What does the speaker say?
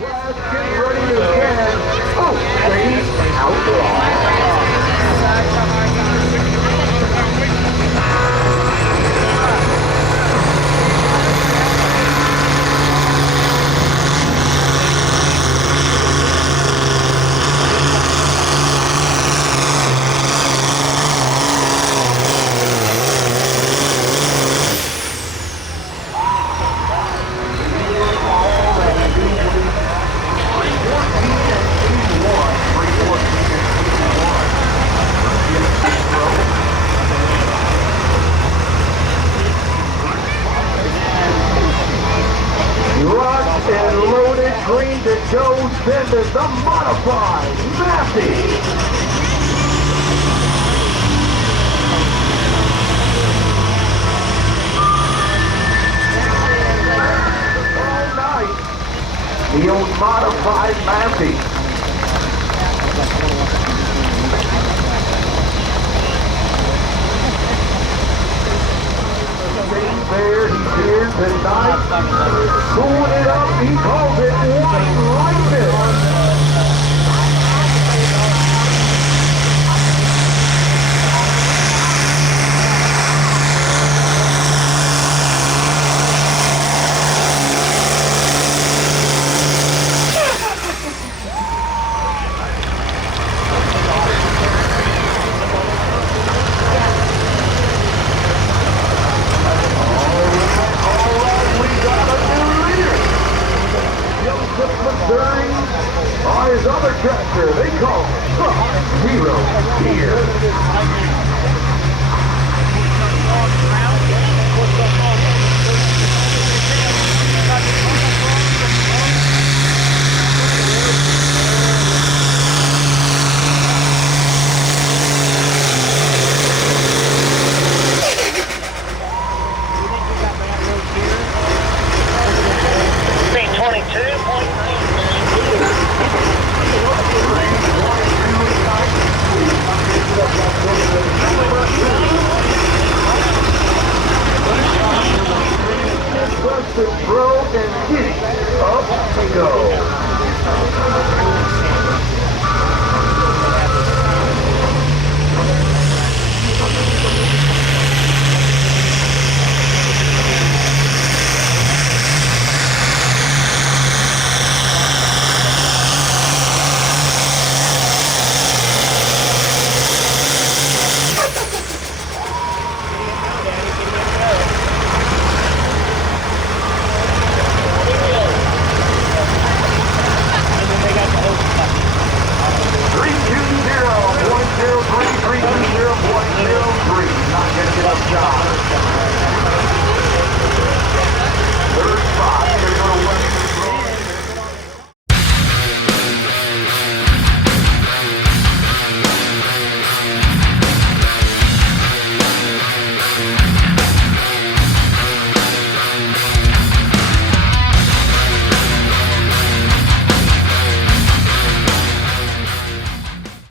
West, get ready to get State Outlaw. Rocked and loaded green to Joe's Vendors, the modified Massey. All night, the old modified Massey. There he is tonight, pulling it up, he calls it White Lightning. Missouri on his other tractor, they call it Zero Gear. Busted, Bro, and Kitty up to go. Not gonna get up, John.